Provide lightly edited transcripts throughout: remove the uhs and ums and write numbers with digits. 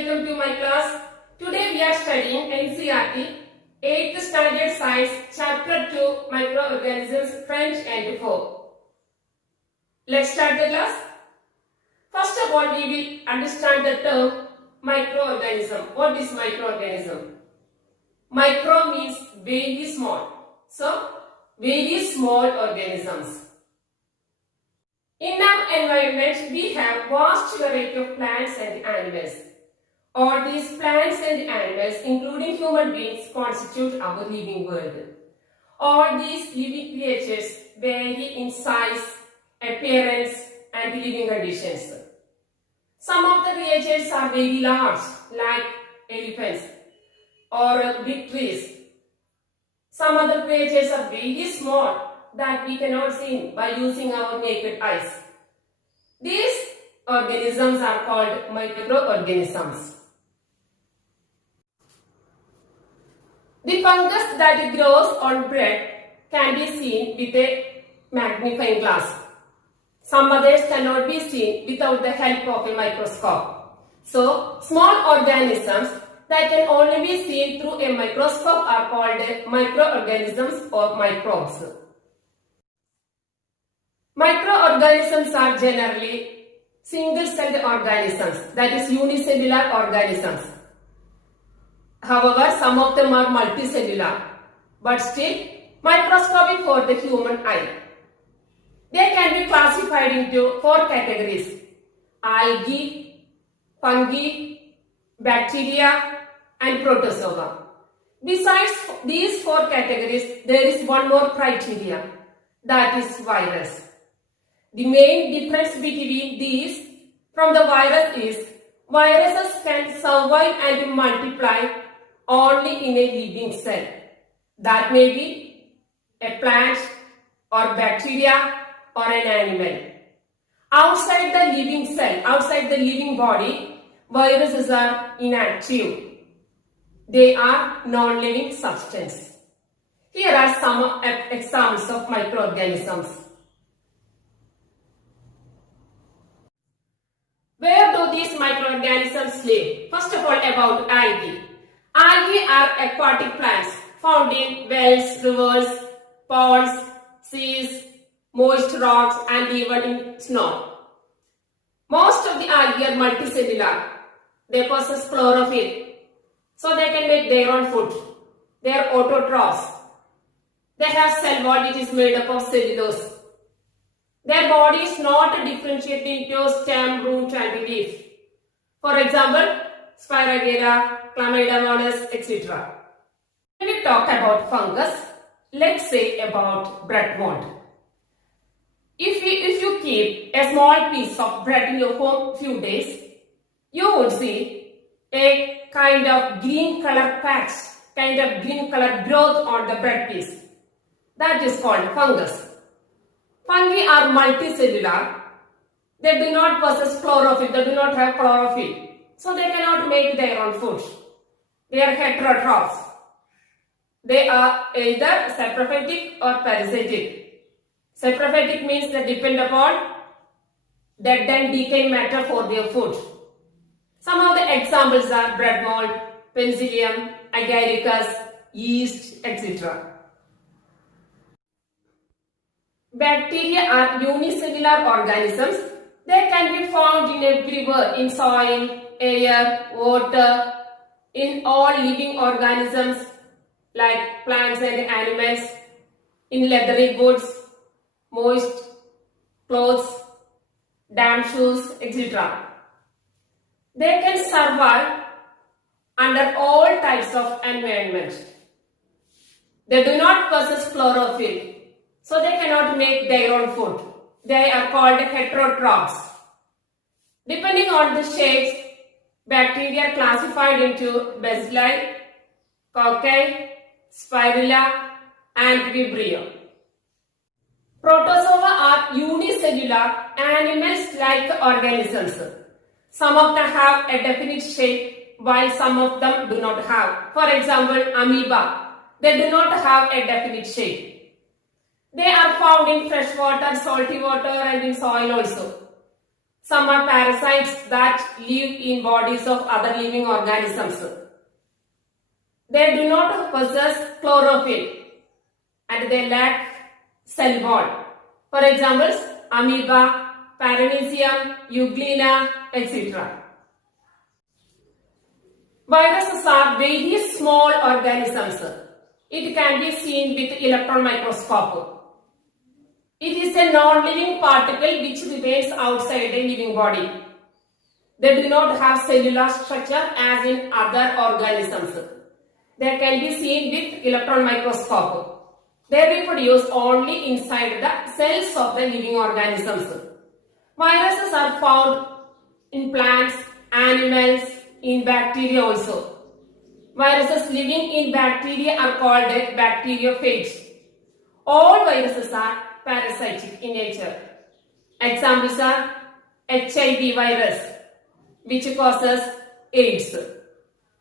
welcome to my class. Today we are studying NCERT 8th Standard Science Chapter 2 Microorganisms French and 4. Let's start the class. First of all, we will understand the term microorganism. What is microorganism? Micro means very small. So, very small organisms. In our environment, we have vast variety of plants and animals. All these plants and animals, including human beings, constitute our living world. All these living creatures vary in size, appearance, and living conditions. Some of the creatures are very large, like elephants or big trees. Some other creatures are very small, that we cannot see by using our naked eyes. These organisms are called microorganisms. The fungus that grows on bread can be seen with a magnifying glass. Some others cannot be seen without the help of a microscope. So, small organisms that can only be seen through a microscope are called microorganisms or microbes. Microorganisms are generally single-celled organisms, that is unicellular organisms. However, some of them are multicellular, but still microscopic for the human eye. They can be classified into 4 categories: algae, fungi, bacteria, and protozoa. Besides these 4 categories, there is one more criteria, that is virus. The main difference between these from the virus is viruses can survive and multiply only in a living cell. That may be a plant or bacteria or an animal. Outside the living cell, outside the living body, viruses are inactive. They are non-living substance. Here are some examples of microorganisms. Where do these microorganisms live? First of all, about algae. Algae are aquatic plants found in wells, rivers, ponds, seas, moist rocks, and even in snow. Most of the algae are multicellular. They possess chlorophyll, so they can make their own food. They are autotrophs. They have cell wall which is made up of cellulose. Their body is not differentiated into stem, root, and leaf. For example, Spiraea, Chlamydomonas, etc. When we talk about fungus, let's say about bread mold. If you keep a small piece of bread in your home few days, you would see a kind of green color patch, kind of green color growth on the bread piece. That is called fungus. Fungi are multicellular. They do not possess chlorophyll. They do not have chlorophyll. So they cannot make their own food. They are heterotrophs. They are either saprophytic or parasitic. Saprophytic means they depend upon dead and decaying matter for their food. Some of the examples are bread mold, penicillium, agaricus, yeast, etc. Bacteria are unicellular organisms. They can be found in everywhere, in soil, air, water, in all living organisms like plants and animals, in leathery goods, moist clothes, damp shoes, etc. They can survive under all types of environment. They do not possess chlorophyll, so they cannot make their own food. They are called heterotrophs. Depending on the shapes, bacteria are classified into bacilli, cocci, spirilla, and vibrio. Protozoa are unicellular animals-like organisms. Some of them have a definite shape, while some of them do not have. For example, amoeba, they do not have a definite shape. They are found in fresh water, salty water, and in soil also. Some are parasites that live in bodies of other living organisms. They do not possess chlorophyll and they lack cell wall. For examples, amoeba, paramecium, euglena, etc. Viruses are very small organisms. It can be seen with electron microscope. It is a non-living particle which remains outside a living body. They do not have cellular structure as in other organisms. They can be seen with electron microscope. They reproduce only inside the cells of the living organisms. Viruses are found in plants, animals, in bacteria also. Viruses living in bacteria are called bacteriophages. All viruses are parasitic in nature. Examples are HIV virus, which causes AIDS,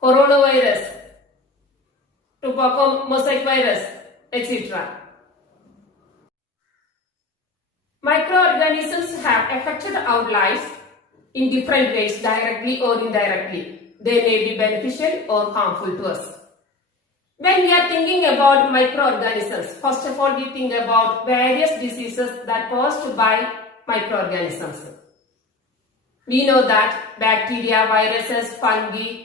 coronavirus, tobacco mosaic virus, etc. Microorganisms have affected our lives in different ways, directly or indirectly. They may be beneficial or harmful to us. When we are thinking about microorganisms, first of all we think about various diseases that are caused by microorganisms. We know that bacteria, viruses, fungi,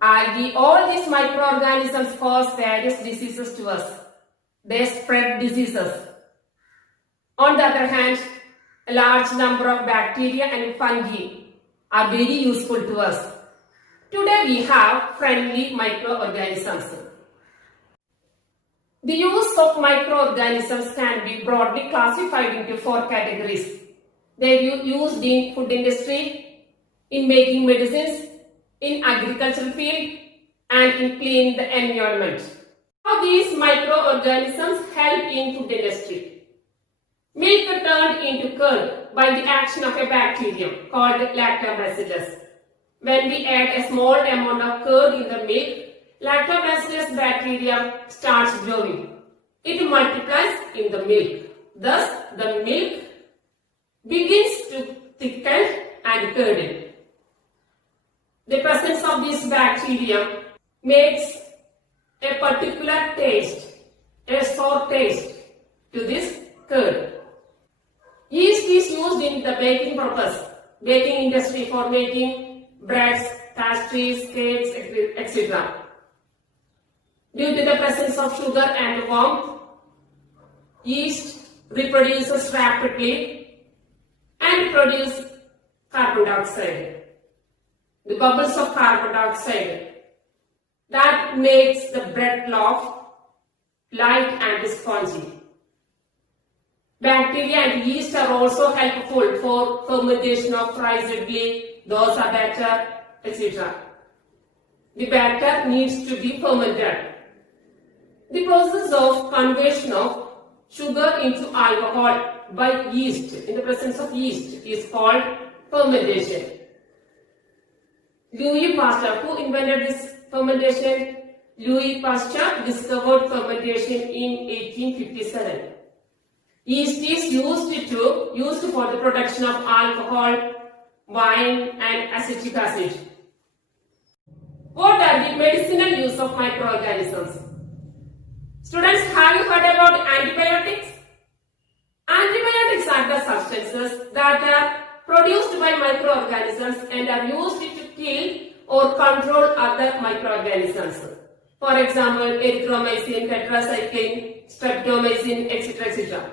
algae, all these microorganisms cause various diseases to us. They spread diseases. On the other hand, a large number of bacteria and fungi are very useful to us. Today we have friendly microorganisms. The use of microorganisms can be broadly classified into 4 categories. They are used in food industry, in making medicines, in agricultural field, and in cleaning the environment. How these microorganisms help in food industry? Milk turned into curd by the action of a bacterium called lactobacillus. When we add a small amount of curd in the milk, lactobacillus bacterium starts growing. It multiplies in the milk. Thus, the milk begins to thicken and curdle. The presence of this bacterium makes a particular taste, a sour taste to this curd. Yeast is used in the baking purpose, baking industry for making breads, pastries, cakes, etc. Due to the presence of sugar and warmth, yeast reproduces rapidly and produces carbon dioxide. The bubbles of carbon dioxide that makes the bread loaf light and spongy. Bacteria and yeast are also helpful for fermentation of rice idli, dosa batter, etc. The batter needs to be fermented. The process of conversion of sugar into alcohol by yeast, in the presence of yeast, is called fermentation. Louis Pasteur, who invented this fermentation? Louis Pasteur discovered fermentation in 1857. Yeast is used for the production of alcohol, wine and acetic acid. What are the medicinal use of microorganisms? Students, have you heard about antibiotics? Antibiotics are the substances that are produced by microorganisms and are used to kill or control other microorganisms. For example, erythromycin, tetracycline, streptomycin, etc. etc.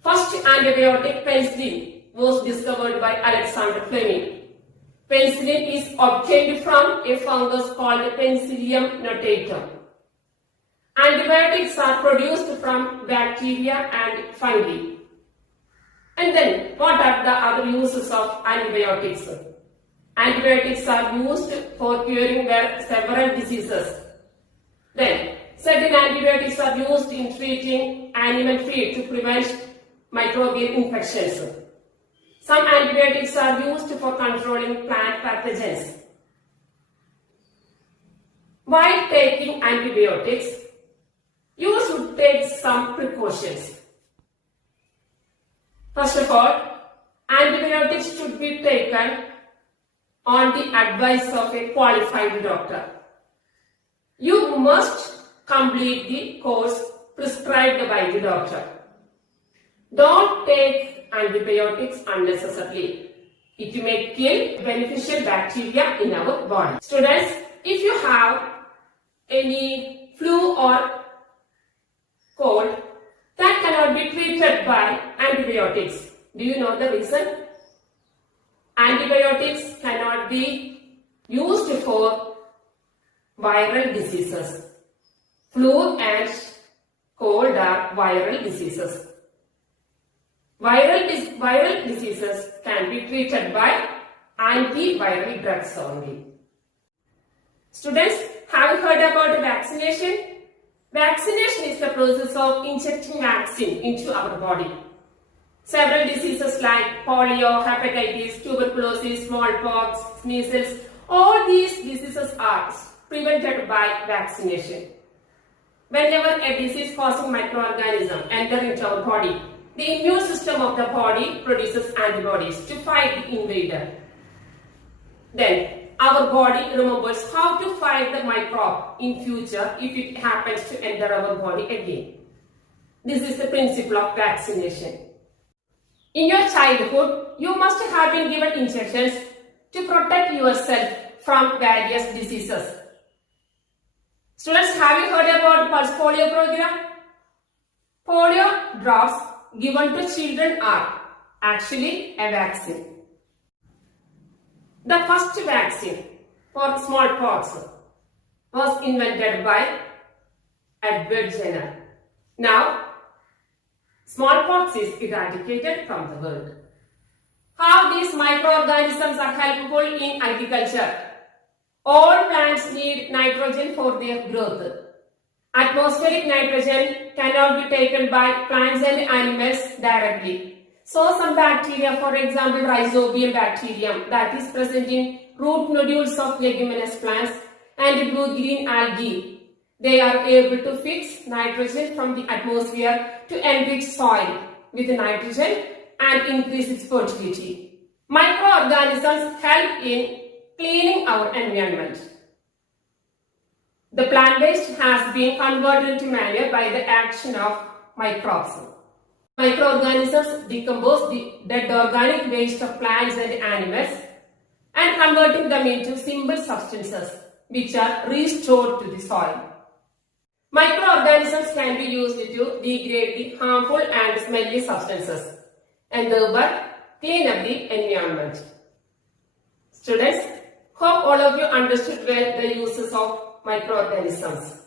First antibiotic, penicillin, was discovered by Alexander Fleming. Penicillin is obtained from a fungus called Penicillium notatum. Antibiotics are produced from bacteria and fungi. And then, what are the other uses of antibiotics? Antibiotics are used for curing several diseases. Then, certain antibiotics are used in treating animal feed to prevent microbial infections. Some antibiotics are used for controlling plant pathogens. While taking antibiotics, you should take some precautions. First of all, Antibiotics should be taken on the advice of a qualified doctor. You must complete the course prescribed by the doctor. Don't take antibiotics unnecessarily. It may kill beneficial bacteria in our body. Students, if you have any flu or cold, that cannot be treated by antibiotics. Do you know the reason? Antibiotics cannot be used for viral diseases. Flu and cold are viral diseases. Viral diseases can be treated by antiviral drugs only. Students, have you heard about vaccination? Vaccination is the process of injecting vaccine into our body. Several diseases like polio, hepatitis, tuberculosis, smallpox, measles, all these diseases are prevented by vaccination. Whenever a disease-causing microorganism enters into our body, the immune system of the body produces antibodies to fight the invader. Then, our body remembers how to fight the microbe in future if it happens to enter our body again. This is the principle of vaccination. In your childhood, you must have been given instructions to protect yourself from various diseases. Students, have you heard about Pulse Polio program? Polio drops given to children are actually a vaccine. The first vaccine for smallpox was invented by Edward Jenner. Now, smallpox is eradicated from the world. How these microorganisms are helpful in agriculture? All plants need nitrogen for their growth. Atmospheric nitrogen cannot be taken by plants and animals directly. So some bacteria, for example Rhizobium bacterium, that is present in root nodules of leguminous plants, and blue-green algae, they are able to fix nitrogen from the atmosphere to enrich soil with nitrogen and increase its fertility. Microorganisms help in cleaning our environment. The plant-based has been converted into manure by the action of microbes. Microorganisms decompose the dead organic waste of plants and animals and converting them into simple substances which are restored to the soil. Microorganisms can be used to degrade the harmful and smelly substances and thereby clean up the environment. Students, hope all of you understood well the uses of microorganisms.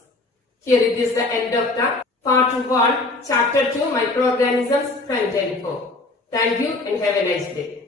Here it is the end of the Part 1, Chapter 2, Microorganisms, Friend and Foe. Thank you and have a nice day.